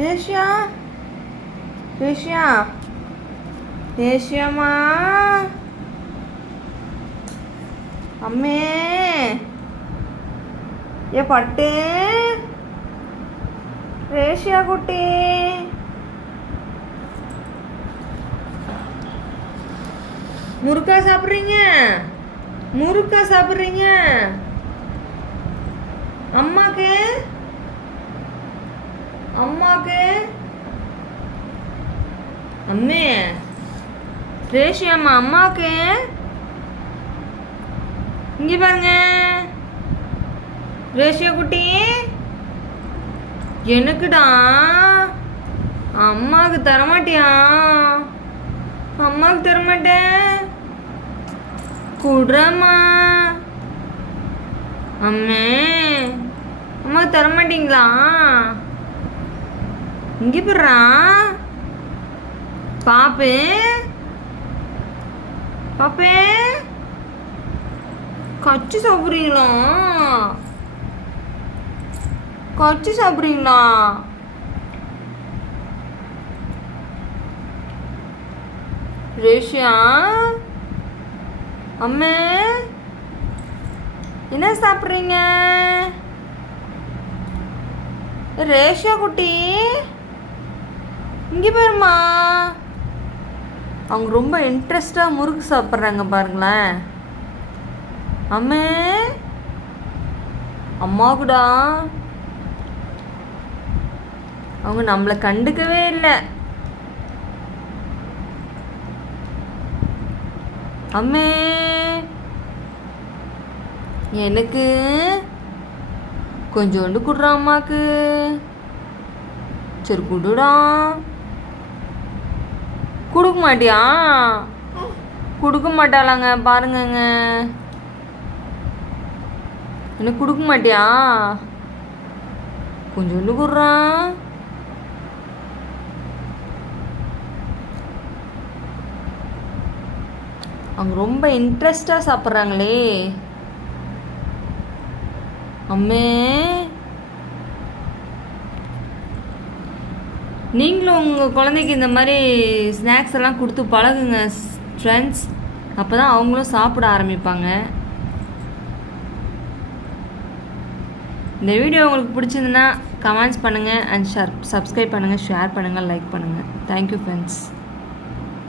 ரேஷியா? ரேஷியா? ரேஷியம்மா. அம்மே. ஏ பட்டு. ரேஷியா குட்டி. முறுக்கா சாப்பிட்றீங்க? முறுக்கா சாப்பிட்றீங்க? அம்மா அம்மாக்கு? அம்மே ரேஷியாம்மா அம்மாவுக்கு இங்கே பாருங்க. ரேஷியா குட்டி எனக்குடா. அம்மாவுக்கு தரமாட்டியா? அம்மாவுக்கு தரமாட்டேன். குடுறம்மா. அம்மே அம்மாவுக்கு தரமாட்டிங்களா? இங்கே போடுறா பாப்பே. பாப்பே. கச்சி சாப்பிட்றீங்களா? கச்சி சாப்பிட்றீங்களா? ரேஷியா? அம்மே. என்ன சாப்பிட்றீங்க? ரேஷியா குட்டி. இங்கே பாருமா அவங்க ரொம்ப இன்ட்ரெஸ்டாக முறுக்கு சாப்பிட்றாங்க பாருங்களேன். அம்மே. அம்மா கூடா அவங்க நம்மளை கண்டுக்கவே இல்லை. அம்மே. எனக்கு கொஞ்சோண்டு குடுறா அம்மாக்கு. சரி குடுடா. கொடுக்க மாட்டியா கொடுக்க மாட்டாளாங்க பாருங்கங்க. எனக்கு கொடுக்க மாட்டியா கொஞ்சோண்டு குடுறான் அவங்க ரொம்ப இன்ட்ரெஸ்டாக சாப்பிட்றாங்களே. அம்மே. நீங்களும் உங்கள் குழந்தைக்கு இந்த மாதிரி ஸ்நாக்ஸ் எல்லாம் கொடுத்து பழகுங்க ஃப்ரெண்ட்ஸ் அப்போ தான் அவங்களும் சாப்பிட ஆரம்பிப்பாங்க. இந்த வீடியோ உங்களுக்கு பிடிச்சிருந்துன்னா கமெண்ட்ஸ் பண்ணுங்கள் அண்ட் ஷர் சப்ஸ்கிரைப் பண்ணுங்கள் ஷேர் பண்ணுங்கள் லைக் பண்ணுங்கள் தேங்க்யூ ஃப்ரெண்ட்ஸ்